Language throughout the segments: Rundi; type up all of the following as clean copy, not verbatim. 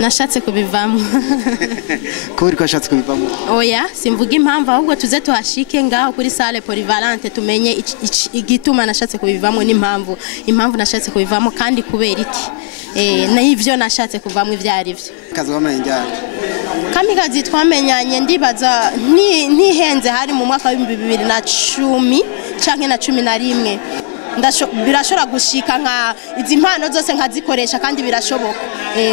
Nashatse kubivamo. Kubera ko ashatse kubivamo. Oya, simvuga impamvu ahubwo tuze tuhashike ngaho kuri salle polyvalente tumenye igituma nashatse kubivamo n'impamvu. Impamvu nashatse kubivamo kandi kubera iki. N'ivyo nashatse kuvamo ivyari vyo. Kazi wamenye njyana. Kamikazi twamenyanye ndibaza ntihenze hari mu mwaka wa 2010 canke na 11. Birashobora gushika nka izi mpano zose nkazikoresha kandi birashoboka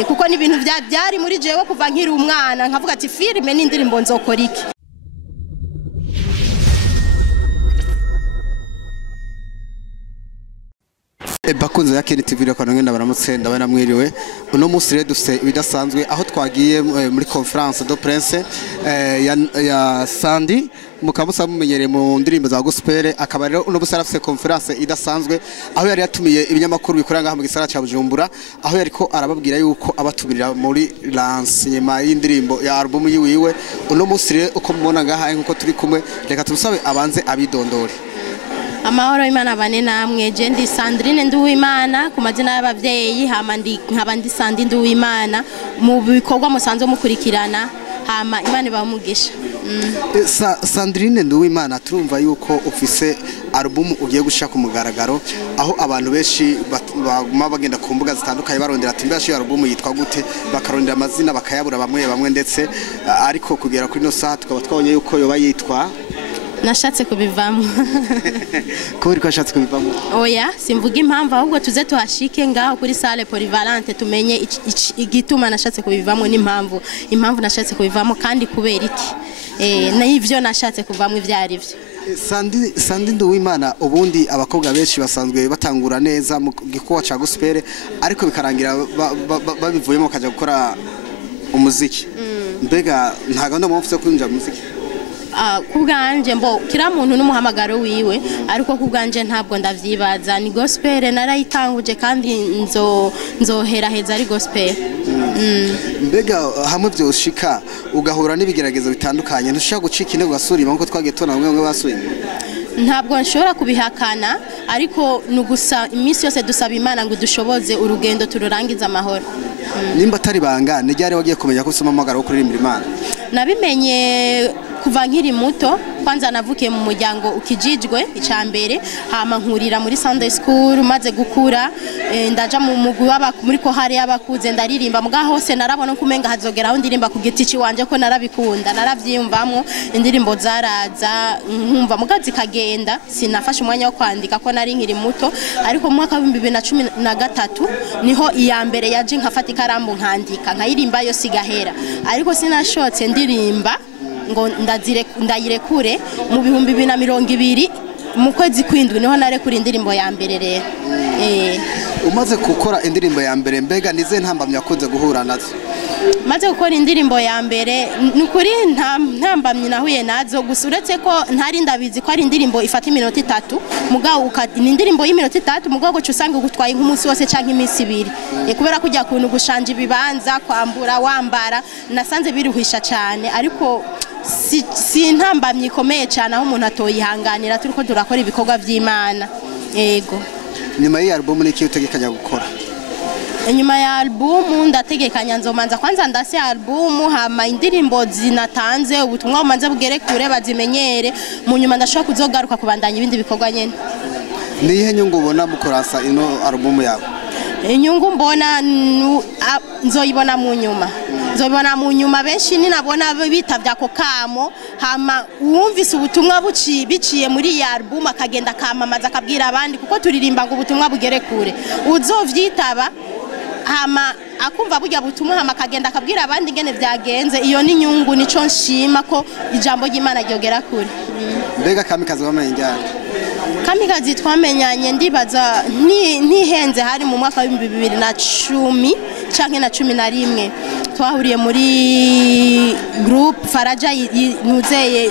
kuko ni ibintu byari muri jewe kuva nkiri umwana nkavuga ati filime n'indirimbo nzokora iki. Bakunze ya Ken TV rero ngenda baramutse ndabana mwiriwe uno munsi rero dufite ibidasanzwe aho twagiye muri conference de presse ya Sandy mukamusa mumenyere mu ndirimbo za gospel akaba rero uno busara afite conference idasanzwe aho yari yatumiye ibinyamakuru bikoranga mu gisara ca Bujumbura aho yariko arababwira yuko abatumirira muri lance nyuma y'indirimbo ya album yiwiwe uno munsi rero uko mubona ngaha nkuko turi kumwe reka tusabe abanze abidondore. Amahoro Imana bane namwe je ndi Sandrine Nduwimana ku mazina y'abavyeyi hama nkaba ndi Sandi Nduwimana mu bikorwa musanzwe mukurikirana hama Imana bamugisha. Sandrine Nduwimana turumva yuko ufise album ugiye gushaka ku mugaragaro aho abantu benshi baguma bagenda ku mbuga zitandukanye barondera ati mbashe album yitwa gute bakarondera amazina bakayabura bamwe ndetse ariko kugera kuri no saha tukaba twabonye yuko yoba yitwa Nashatse kubivamo. Kubera ko ashatse kubivamo. Oya, simvuga impamvu ahubwo tuze tuhashike ngaho kuri salle polyvalente tumenye igituma nashatse kubivamo n'impamvu. Impamvu nashatse kubivamo kandi kubera iki. N'ivyo nashatse kuvamo ivyari vyo. Sandi Nduwimana ubundi abakobwa benshi basanzwe batangura neza mu gikowa ca gospel ariko bikarangira babivuyemo kaja gukora umuziki. Mbega ntago ndo mufite kwinjira mu muziki. Kubwanje mbo kira muntu n'umuhamagaro wiwe ariko kubwanje ntabwo ndavyibaza ni gospel narayitanguje kandi nzohera heza ari gospel. Mbega hamwe byoshika ugahura n'ibigeragezo bitandukanye ntushaka gucika intego gasubira nkuko twagiye tona bamwe basuye. Ntabwo nshobora kubihakana ariko nugusa iminsi yose dusaba Imana ngo dushoboze urugendo tururangiza amahoro. Nimba atari banga ni ryari wagiye kumenya ko usoma amagaro kuririmbira Imana? Nabimenye kuva nkiri muto kwanza navukiye mu muryango ukijijwe icambere hama nkurira muri Sunday school maze gukura ndaja mu mugwi muri ko hari abakuze ndaririmba muga hose narabona kumenga hazogera aho ndirimba ku giti ci wanje ko narabikunda naravyiyumvamwo indirimbo zaraza nkumva muga zikagenda sinafashe umwanya wo kwandika ko nari nkiri muto ariko mu mwaka wa 2013 niho iya mbere yaje nkafata ikarambo nkandika nkayirimba yo sigahera ariko sinashotse ndirimba ngo ndayirekure mu 2020 mu kwezi kwindwi niho narekura indirimbo ya mbere rero. Umaze gukora indirimbo ya mbere mbega nize ntambamye yakunze guhura nazo? Maze gukora indirimbo ya mbere nukuri ntambamye nahuye nazo gusa uretse ko ntari ndabizi ko ari indirimbo ifata iminota 3 mugabo ni indirimbo y'iminota 3 mugabo cyo usanga gutwaye nk'umunsi wose canke iminsi 2 kubera kujya kuntu gushanja ibibanza kwambura wambara nasanze biruhisha cyane ariko si ntambamye ikomeye cyane aho umuntu atoyihanganira turiko turakora ibikorwa by'Imana. Yego. Nyuma ya album ni kiyo utegekanya gukora? Nyuma ya album ndategekanya nzomanza kwanza ndase album hama indirimbo zinatanze ubutumwa bumanze bugere kure bazimenyere mu nyuma ndashobora kuzogaruka kubandanya ibindi bikorwa nyene. Nihe nyungu ubona mukorasa ino album yawe? Inyungu mbona nzoyibona mu nyuma. Nzobona mu nyuma benshi ninabona bitavya ko kamo hama uwumvise ubutumwa biciye muri ya album akagenda kamamaza akabwira abandi kuko turirimba ngo ubutumwa bugere kure uzovyitaba hama akumva burya butumwa hama akagenda akabwira abandi ngene vyagenze iyo ni nyungu nico nshima ko ijambo ry'Imana ryogera kure. Mbega Kamikazi wamenye njyana? Kamikazi twamenyanye ndibaza ntihenze hari mu mwaka wa 2010 canke na 11 twahuriye muri group Faraja nuzeye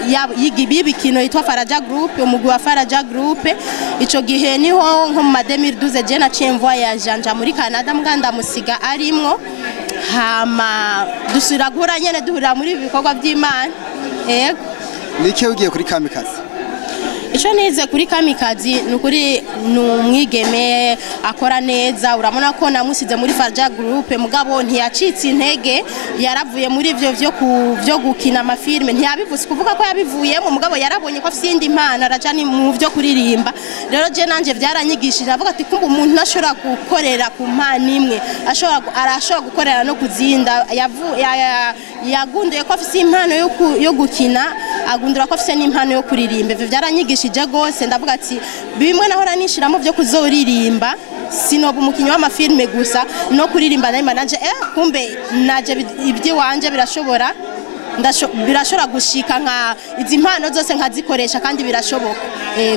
y'ibikino yitwa Faraja Group umugwi wa Faraja Group ico gihe niho nko mu 2012 je naciye voyage anja muri Canada muganda musiga arimwo hama dusura gura nyene duhura muri bikorwa by'Imana. Yego. Nike ugiye kuri Kamikazi? Ico nize kuri Kamikazi nukuri numwigeme akora neza urabona ko namusize muri Farja Group mugabo ntiyacitse intege yaravuye muri ivyo vyo gukina amafilme ntiyabivuze kuvuga ko yabivuyemo mugabo yarabonye ko afite indi impano araja ni mu vyo kuririmba rero je nanje vyaranyigishije avuga ati kumba umuntu ashobora gukorera ku mpano imwe arashobora gukorera no kuzinda yagunduye ko afite impano yo gukina agundura ko afite n'impano yo kuririmba ivyo vyaranyigishije gose ndavuga ati bimwe nahora nishiramo vyo kuzoririmba sinoba umukinyi w'amafilme gusa no kuririmba naje kumbe naje ibyi wanje birashobora gushika nka izi mpano zose nkazikoresha kandi birashoboka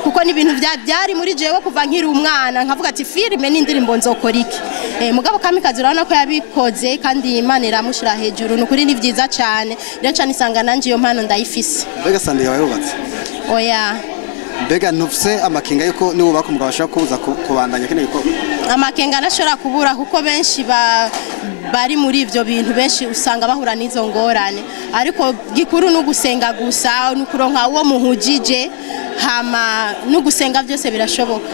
kuko ni ibintu byari muri jewe kuva nkiri umwana nkavuga ati filme n'indirimbo nzokora iki mugabo Kamikazi urabona ko yabikoze kandi Imana iramushira hejuru nukuri ni vyiza cyane rero cyane isanga nanje iyo mpano ndayifise mbega Sandi yawe yubatse oya mbega ntufise amakenga yuko niwo bakumugabo ashaka kuza kubandanya kene yuko amakenga nashobora kubura kuko benshi bari muri ivyo bintu benshi usanga bahura n'izo ngorane ariko gikuru no gusenga gusa no kuronka uwo muhujije hama no gusenga byose birashoboka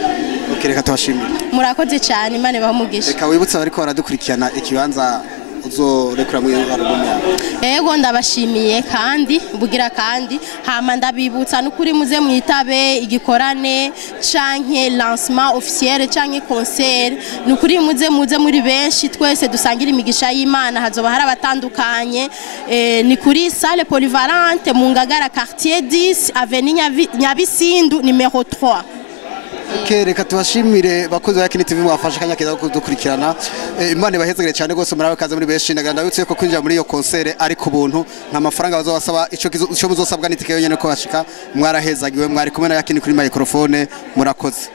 reka tubashimire murakoze cyane Imana bamugisha reka wibutsa bariko baradukurikirana ikibanza uzorekura mu album yawe ego ndabashimiye kandi bugira kandi hama ndabibutsa n'ukuri muze mwitabe igikorane canke lancement officiel canke concert n'ukuri muze muri benshi twese dusangira imigisha y'Imana hazoba hari abatandukanye ni kuri salle polyvalente mu Ngagara quartier 10 avenue Nyabisindu numero 3. Reka tubashimire bakozi ba Kini TV mwafashe kanya keza kudukurikirana Imana ibahezegere cyane gose murabe kaza muri benshi ndaganda ndabitse ko kwinjira muri iyo concert ari ku buntu nta mafaranga bazobasaba ico muzosabwa n'itike yonyene ko bashika mwarahezagiwe mwari kumwe na Yakini kuri microphone murakoze.